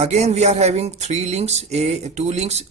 Again we are having two links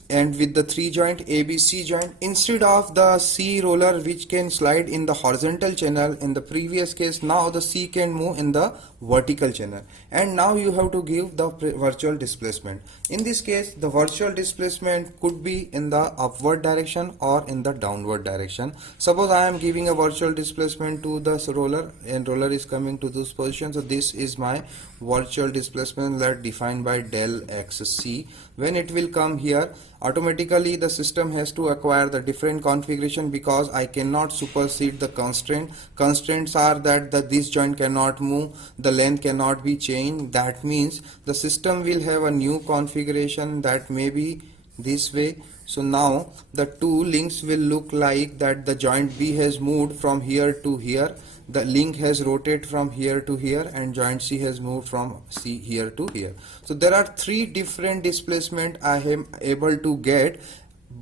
and with the three joint ABC joint. Instead of the C roller which can slide in the horizontal channel in the previous case, now the C can move in the vertical channel, and now you have to give the virtual displacement. In this case the virtual displacement could be in the upward direction or in the downward direction. Suppose I am giving a virtual displacement to the roller and roller is coming to this position, so this is my virtual displacement that defined by del x c. When it will come here, automatically the system has to acquire the different configuration because I cannot supersede the constraint. Constraints are that this joint cannot move, the length cannot be changed. That means the system will have a new configuration that may be this way. So now the two links will look like that the joint B has moved from here to here, the link has rotated from here to here, and joint C has moved from C here to here. So there are three different displacement I am able to get,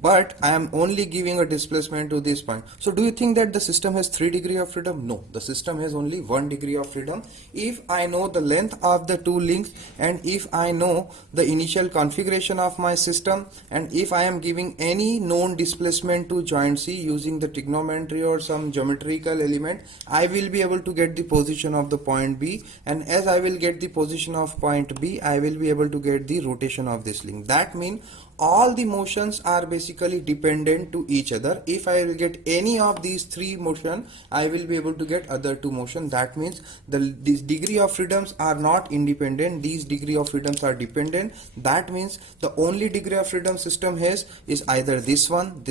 but I am only giving a displacement to this point. So do you think that the system has 3 degrees of freedom? No, the system has only 1 degree of freedom. If I know the length of the two links, and if I know the initial configuration of my system, and if I am giving any known displacement to joint C using the trigonometry or some geometrical element, I will be able to get the position of the point B, and as I will get the position of point B, I will be able to get the rotation of this link. That means all the motions are basically dependent to each other. If I will get any of these three motion, I will be able to get other two motion. That means these degree of freedoms are not independent, these degree of freedoms are dependent. That means the only degree of freedom system has is either this one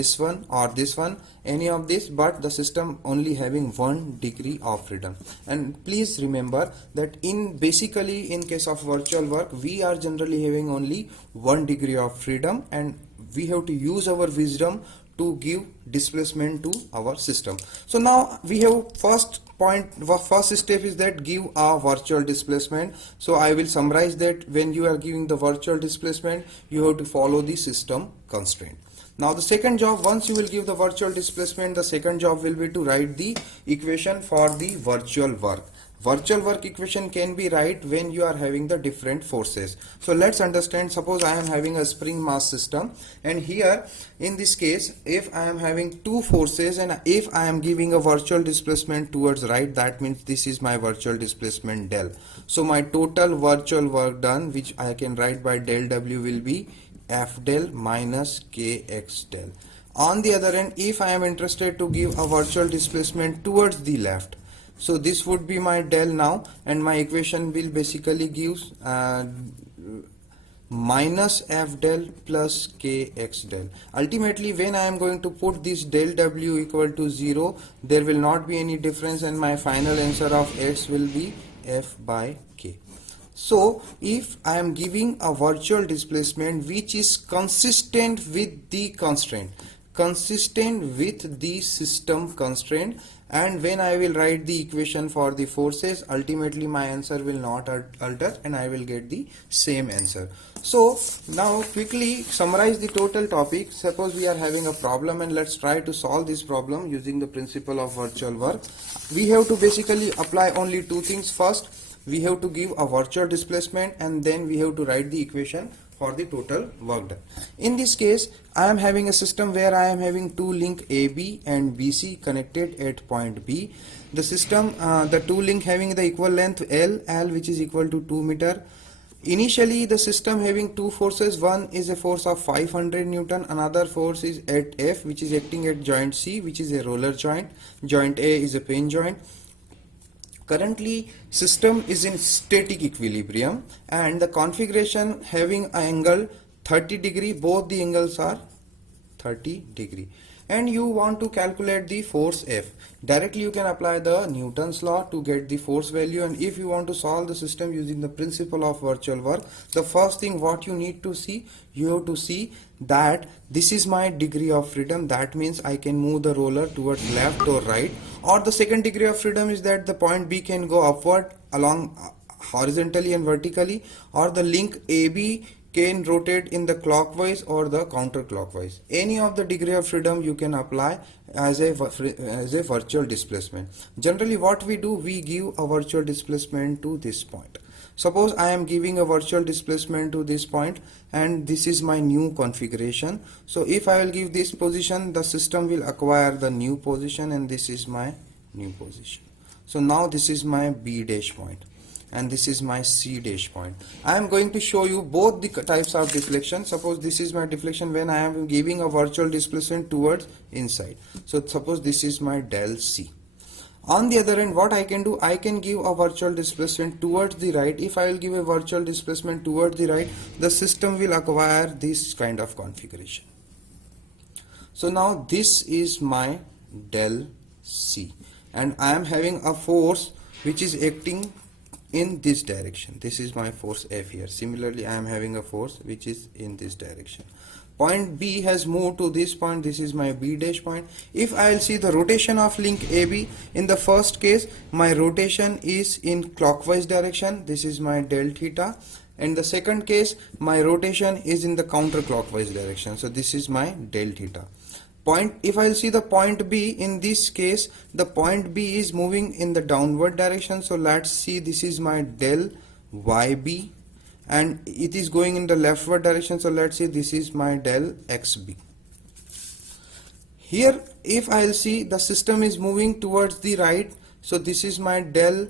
or this one, any of this, but the system only having 1 degree of freedom. And please remember that in case of virtual work, we are generally having only 1 degree of freedom, and we have to use our wisdom to give displacement to our system. So now we have first step is that give a virtual displacement. So I will summarize that when you are giving the virtual displacement, you have to follow the system constraint. Now the second job, once you will give the virtual displacement, the second job will be to write the equation for the virtual work. Virtual work equation can be right when you are having the different forces. So let's understand, suppose I am having a spring mass system, and here in this case if I am having two forces and if I am giving a virtual displacement towards right, that means this is my virtual displacement del. So my total virtual work done, which I can write by del W, will be F del minus kx del. On the other end, if I am interested to give a virtual displacement towards the left, so this would be my del now, and my equation will basically give minus F del plus kx del. Ultimately, when I am going to put this del W equal to 0, there will not be any difference, and my final answer of x will be F by k. So if I am giving a virtual displacement which is consistent with the constraint, consistent with the system constraint, and when I will write the equation for the forces, ultimately my answer will not alter and I will get the same answer. So now quickly summarize the total topic. Suppose we are having a problem, and let's try to solve this problem using the principle of virtual work. We have to basically apply only two things. First, we have to give a virtual displacement, and then we have to write the equation for the total work done. In this case, I am having a system where I am having two link AB and BC connected at point B. The system, the two link having the equal length L, which is equal to 2 meter. Initially, the system having two forces, one is a force of 500 Newton, another force is at F, which is acting at joint C, which is a roller joint. Joint A is a pin joint. Currently system is in static equilibrium, and the configuration having an angle 30 degree, both the angles are 30 degree, and you want to calculate the force F. Directly you can apply the Newton's law to get the force value, and if you want to solve the system using the principle of virtual work, the first thing what you need to see, you have to see that this is my degree of freedom. That means I can move the roller towards left or right, or the second degree of freedom is that the point B can go upward along horizontally and vertically, or the link AB can rotate in the clockwise or the counterclockwise. Any of the degree of freedom you can apply as a virtual displacement. Generally what we do, we give a virtual displacement to this point. Suppose I am giving a virtual displacement to this point and this is my new configuration. So if I will give this position, the system will acquire the new position and this is my new position. So now this is my B dash point and this is my C dash point. I am going to show you both the types of deflection. Suppose this is my deflection when I am giving a virtual displacement towards inside. So suppose this is my del C. On the other end, what I can do, I can give a virtual displacement towards the right. If I will give a virtual displacement towards the right, the system will acquire this kind of configuration. So now this is my del C and I am having a force which is acting in this direction. This is my force F here. Similarly, I am having a force which is in this direction. Point B has moved to this point. This is my B dash point. If I will see the rotation of link AB, in the first case my rotation is in clockwise direction. This is my del theta. In the second case my rotation is in the counterclockwise direction. So this is my del theta. If I will see the point B, in this case the point B is moving in the downward direction. So let's see, this is my del YB and it is going in the leftward direction. So let's say this is my del XB. Here if I will see the system is moving towards the right, so this is my del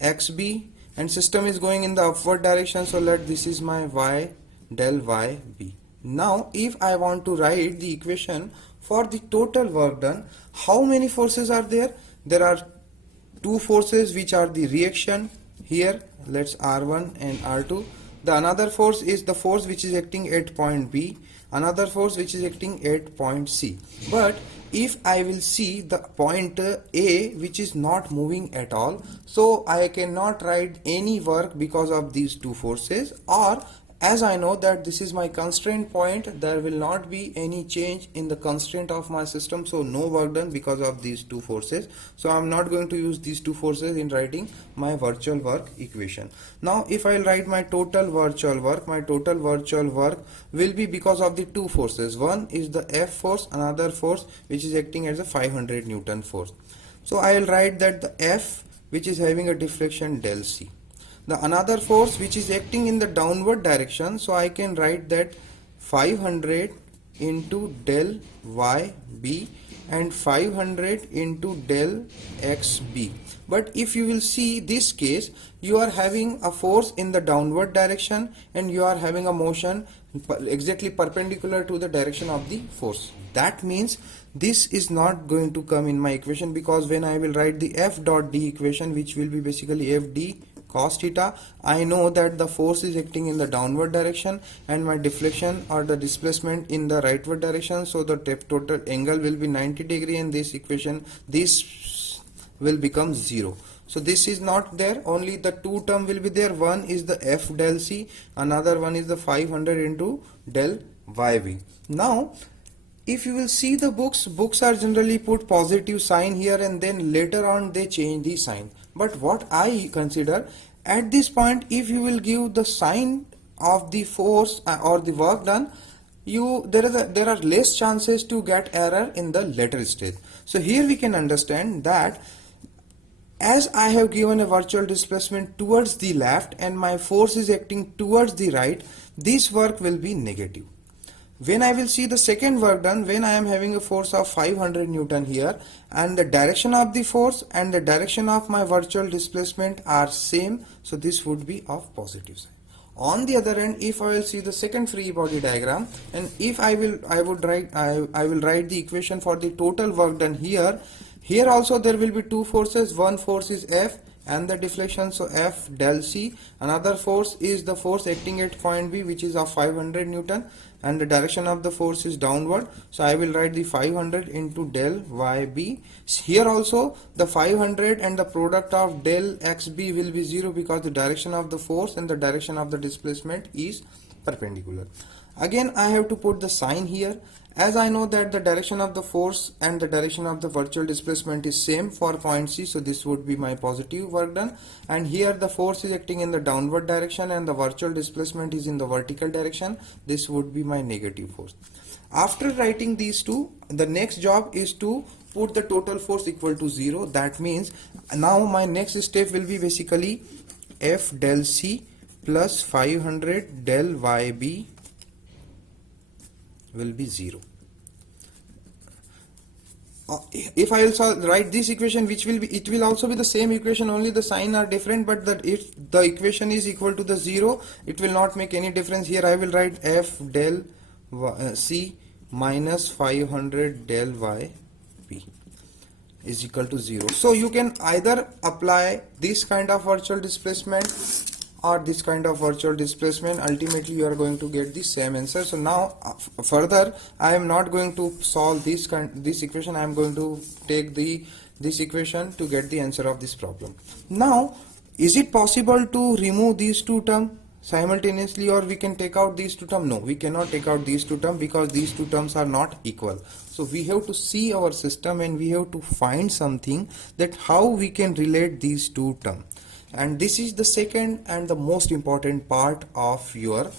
XB and system is going in the upward direction. So this is my Y del YB. Now if I want to write the equation for the total work done, how many forces are there? There are two forces which are the reaction here, let's R1 and R2. The another force is the force which is acting at point B, another force which is acting at point C. But if I will see the point A which is not moving at all, so I cannot write any work because of these two forces, or as I know that this is my constraint point, there will not be any change in the constraint of my system, so no work done because of these two forces. So I am not going to use these two forces in writing my virtual work equation. Now if I will write my total virtual work, my total virtual work will be because of the two forces. One is the F force, another force which is acting as a 500 Newton force. So I will write that the F which is having a deflection del C. The another force which is acting in the downward direction, so I can write that 500 into del YB and 500 into del XB. But if you will see this case, you are having a force in the downward direction and you are having a motion exactly perpendicular to the direction of the force. That means this is not going to come in my equation, because when I will write the F dot D equation, which will be basically FD cos theta, I know that the force is acting in the downward direction and my deflection or the displacement in the rightward direction. So the total angle will be 90 degree and this equation, this will become 0. So this is not there, only the two term will be there. One is the F del C, another one is the 500 into del YB. Now if you will see the books are generally put positive sign here and then later on they change the sign. But what I consider, at this point if you will give the sign of the force or the work done, there are less chances to get error in the later stage. So here we can understand that as I have given a virtual displacement towards the left and my force is acting towards the right, this work will be negative. When I will see the second work done, when I am having a force of 500 Newton here and the direction of the force and the direction of my virtual displacement are same, so this would be of positive sign. On the other end, if I will see the second free body diagram and if I will write the equation for the total work done here. Here also there will be two forces. One force is F and the deflection, so F del C. Another force is the force acting at point B, which is of 500 Newton and the direction of the force is downward. So I will write the 500 into del YB. Here also the 500 and the product of del XB will be 0 because the direction of the force and the direction of the displacement is perpendicular. Again I have to put the sign here. As I know that the direction of the force and the direction of the virtual displacement is same for point C, so this would be my positive work done. And here the force is acting in the downward direction and the virtual displacement is in the vertical direction. This would be my negative force. After writing these two, the next job is to put the total force equal to 0. That means now my next step will be basically f del c plus 500 del yb will be 0. If I also write this equation, which will be, it will also be the same equation, only the sign are different, but that if the equation is equal to the 0, it will not make any difference. Here I will write f del c minus 500 del y b is equal to 0. So you can either apply this kind of virtual displacement or this kind of virtual displacement. Ultimately you are going to get the same answer. So now further I am not going to solve this equation. I am going to take this equation to get the answer of this problem. Now is it possible to remove these two terms simultaneously, or we can take out these two terms? No, we cannot take out these two terms because these two terms are not equal. So we have to see our system and we have to find something that how we can relate these two terms. And this is the second and the most important part of your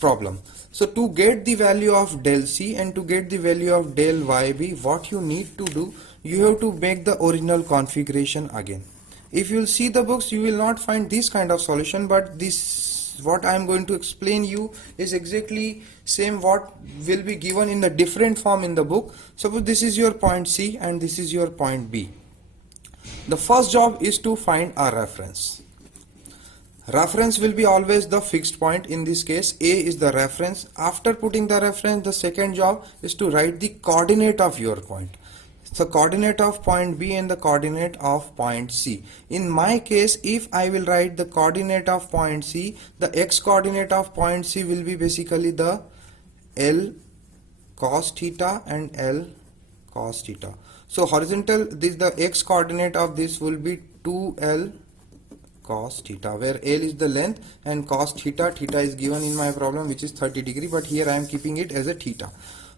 problem. So to get the value of del c and to get the value of del yb, what you need to do, you have to make the original configuration again. If you will see the books, you will not find this kind of solution, but this what I am going to explain you is exactly same what will be given in the different form in the book. Suppose this is your point C and this is your point B. The first job is to find a reference. Reference will be always the fixed point. In this case, A is the reference. After putting the reference, the second job is to write the coordinate of your point. So coordinate of point B and the coordinate of point C. In my case, if I will write the coordinate of point C, the x coordinate of point C will be basically the L cos theta and L cos theta. So horizontal, this the x coordinate of this will be 2L cos theta, where L is the length and cos theta is given in my problem, which is 30 degree, but here I am keeping it as a theta.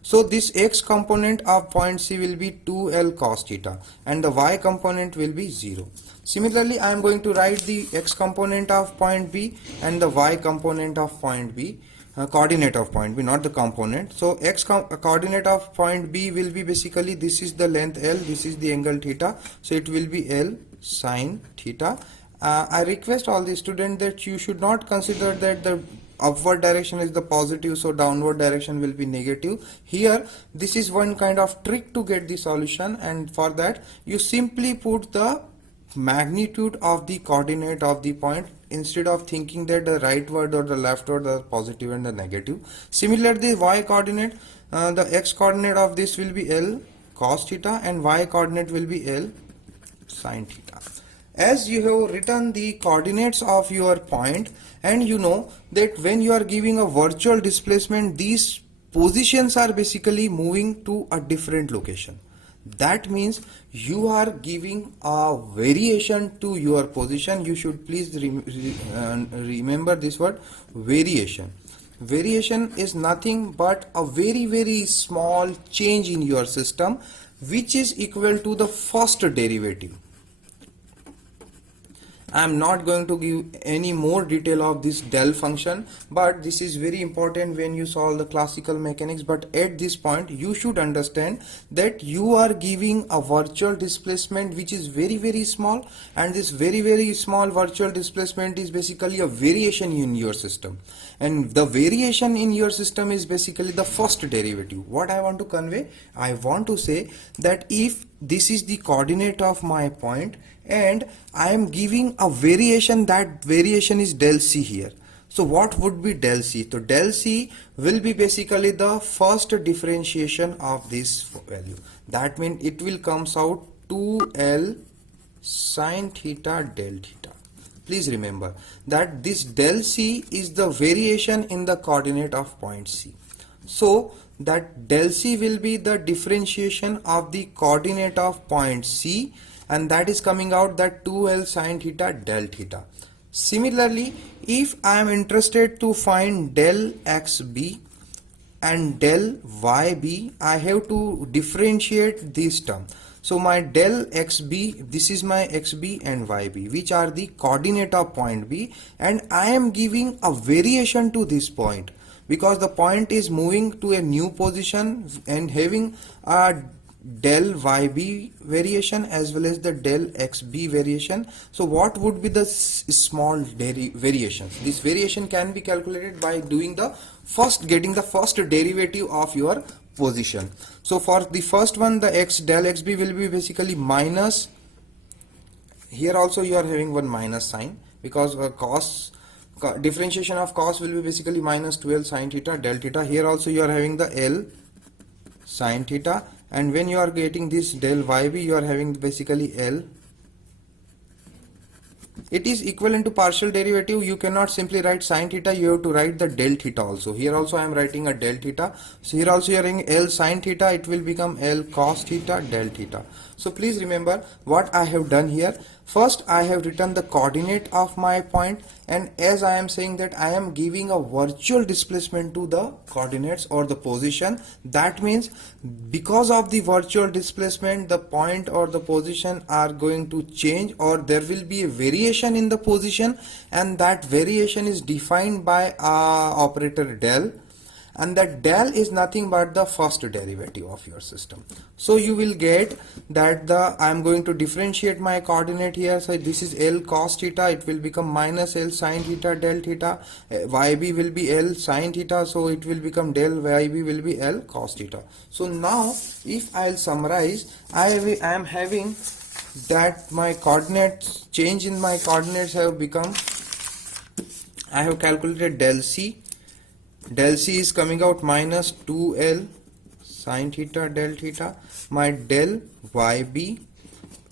So this x component of point C will be 2L cos theta and the y component will be 0. Similarly, I am going to write the x component of point B and the y component of point B. Coordinate of point B, not the component. So x coordinate of point B will be basically, this is the length L, this is the angle theta, so it will be L sine theta. I request all the students that you should not consider that the upward direction is the positive, so downward direction will be negative. Here this is one kind of trick to get the solution, and for that you simply put the magnitude of the coordinate of the point instead of thinking that the rightward or the leftward are positive and the negative. Similarly, the y coordinate, the x coordinate of this will be L cos theta and y coordinate will be L sin theta. As you have written the coordinates of your point, and you know that when you are giving a virtual displacement, these positions are basically moving to a different location. That means you are giving a variation to your position. You should please remember this word, variation. Variation is nothing but a very small change in your system which is equal to the first derivative. I am not going to give any more detail of this del function, but this is very important when you solve the classical mechanics. But at this point you should understand that you are giving a virtual displacement which is very small, and this very small virtual displacement is basically a variation in your system, and the variation in your system is basically the first derivative. What I want to convey, I want to say that if this is the coordinate of my point and I am giving a variation, that variation is del c here. So what would be del c? So del c will be basically the first differentiation of this value. That means it will comes out 2L sin theta del theta. Please remember that this del c is the variation in the coordinate of point C. So that del c will be the differentiation of the coordinate of point C, and that is coming out that 2L sin theta del theta. Similarly, if I am interested to find del xb and del yb, I have to differentiate this term. So my del xb, this is my xb and yb, which are the coordinate of point B, and I am giving a variation to this point because the point is moving to a new position and having a del YB variation as well as the del XB variation. So what would be the small variations? This variation can be calculated by doing the getting the first derivative of your position. So for the first one, the del XB will be basically minus, here also you are having one minus sign because differentiation of cos will be basically minus 12 sine theta del theta. Here also you are having the L sine theta, and when you are getting this del YB, you are having basically L. It is equivalent to partial derivative. You cannot simply write sine theta, you have to write the del theta also. Here also I am writing a del theta. So here also you are having L sine theta, it will become L cos theta del theta. So please remember what I have done here. First I have written the coordinate of my point, and as I am saying that I am giving a virtual displacement to the coordinates or the position. That means because of the virtual displacement, the point or the position are going to change, or there will be a variation in the position, and that variation is defined by operator del, and that del is nothing but the first derivative of your system. So you will get that I am going to differentiate my coordinate here. So this is L cos theta, it will become minus L sine theta del theta. YB will be L sine theta, so it will become del YB will be L cos theta. So now if I'll summarize, I am having that my coordinates, change in my coordinates have become, I have calculated del C. Del C is coming out minus 2L sine theta del theta. My del YB,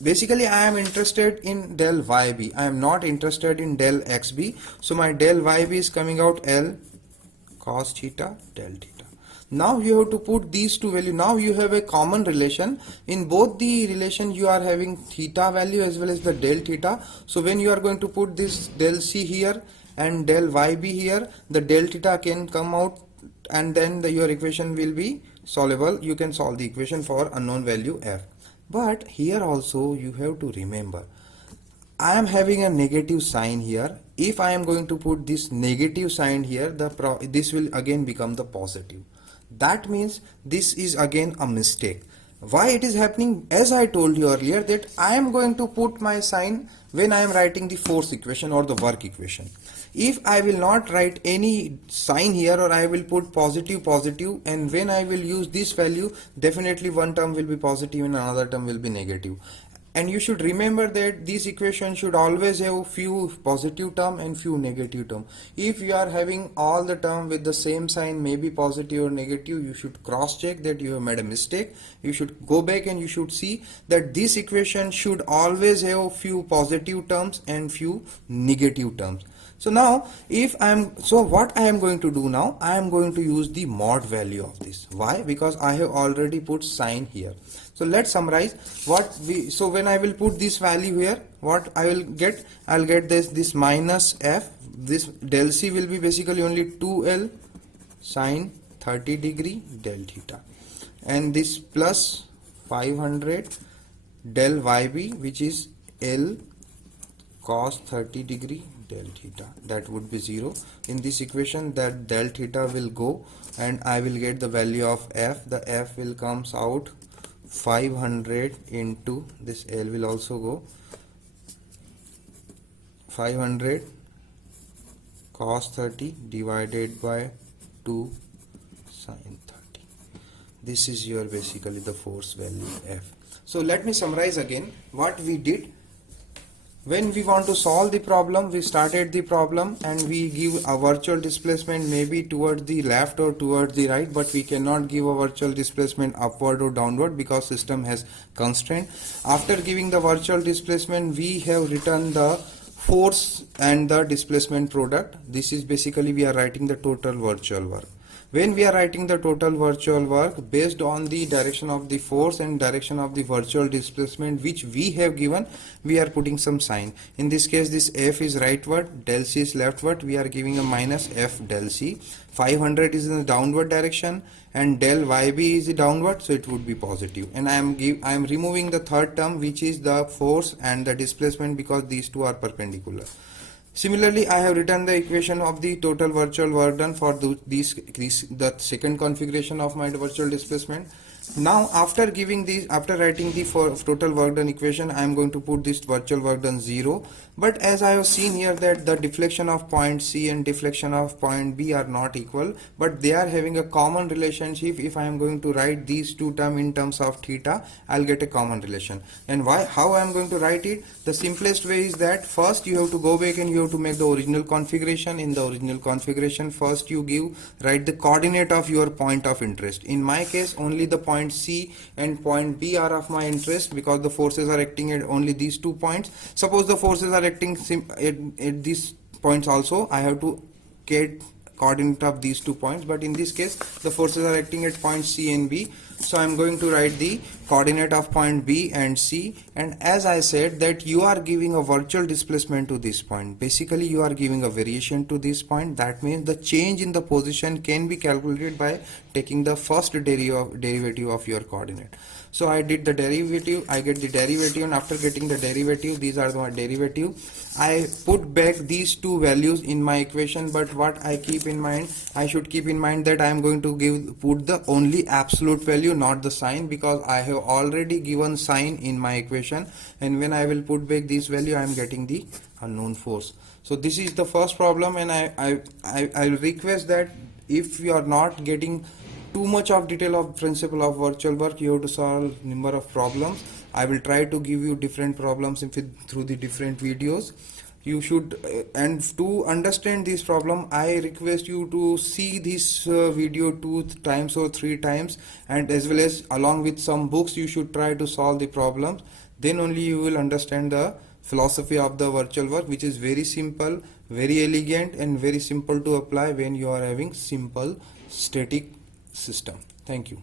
basically I am interested in del YB, I am not interested in del XB. So my del YB is coming out L cos theta del theta. Now you have to put these two values. Now you have a common relation. In both the relation you are having theta value as well as the del theta. So when you are going to put this del C here and del YB here, the del theta can come out, and then your equation will be solvable. You can solve the equation for unknown value f. But here also you have to remember, I am having a negative sign here. If I am going to put this negative sign here, this will again become the positive. That means this is again a mistake. Why it is happening? As I told you earlier that I am going to put my sign when I am writing the force equation or the work equation. If I will not write any sign here, or I will put positive, and when I will use this value, definitely one term will be positive and another term will be negative. And you should remember that this equation should always have few positive term and few negative term. If you are having all the term with the same sign, maybe positive or negative, you should cross check that you have made a mistake. You should go back and you should see that this equation should always have few positive terms and few negative terms. So now what I am going to do now, I am going to use the mod value of this. Why? Because I have already put sign here. So let's summarize so when I will put this value here, what I will get, I'll get this minus f, this del C will be basically only 2L sine 30 degree del theta, and this plus 500 del YB, which is L cos 30 degree del theta. That would be 0. In this equation, that del theta will go, and I will get the value of f. The f will comes out 500 into this L will also go 500 cos 30 divided by 2 sin 30. This is your basically the force value f. So let me summarize again what we did. When we want to solve the problem, we started the problem and we give a virtual displacement maybe towards the left or towards the right, but we cannot give a virtual displacement upward or downward because system has constraint. After giving the virtual displacement, we have written the force and the displacement product. This is basically we are writing the total virtual work. When we are writing the total virtual work based on the direction of the force and direction of the virtual displacement which we have given, we are putting some sign. In this case, this f is rightward, del c is leftward. We are giving a minus f del c. 500 is in the downward direction and del yb is the downward, so it would be positive. And I am removing the third term, which is the force and the displacement, because these two are perpendicular. Similarly, I have written the equation of the total virtual work done for the second configuration of my virtual displacement. Now after giving these, after writing the for total work done equation, I am going to put this virtual work done 0. But as I have seen here that the deflection of point C and deflection of point B are not equal, but they are having a common relationship. If I am going to write these two terms in terms of theta, I'll get a common relation. And why? How I am going to write it? The simplest way is that first you have to go back and you have to make the original configuration. In the original configuration, first you write the coordinate of your point of interest. In my case, only the point C and point B are of my interest because the forces are acting at only these 2 points. Suppose the forces are acting at these points also, I have to get coordinate of these 2 points, but in this case the forces are acting at point C and B, so I am going to write the coordinate of point B and C. And as I said that you are giving a virtual displacement to this point, basically you are giving a variation to this point. That means the change in the position can be calculated by taking the first derivative of your coordinate. So I did the derivative, I get the derivative, and after getting the derivative, these are my derivative. I put back these two values in my equation, but what I keep in mind, I should keep in mind that I am going to put the only absolute value, not the sign, because I have already given sign in my equation, and when I will put back this value, I am getting the unknown force. So this is the first problem, and I request that if you are not getting too much of detail of principle of virtual work, you have to solve number of problems. I will try to give you different problems through the different videos. You should and to understand this problem, I request you to see this video 2 times or 3 times, and as well as along with some books you should try to solve the problems. Then only you will understand the philosophy of the virtual work, which is very simple, very elegant, and very simple to apply when you are having simple static system. Thank you.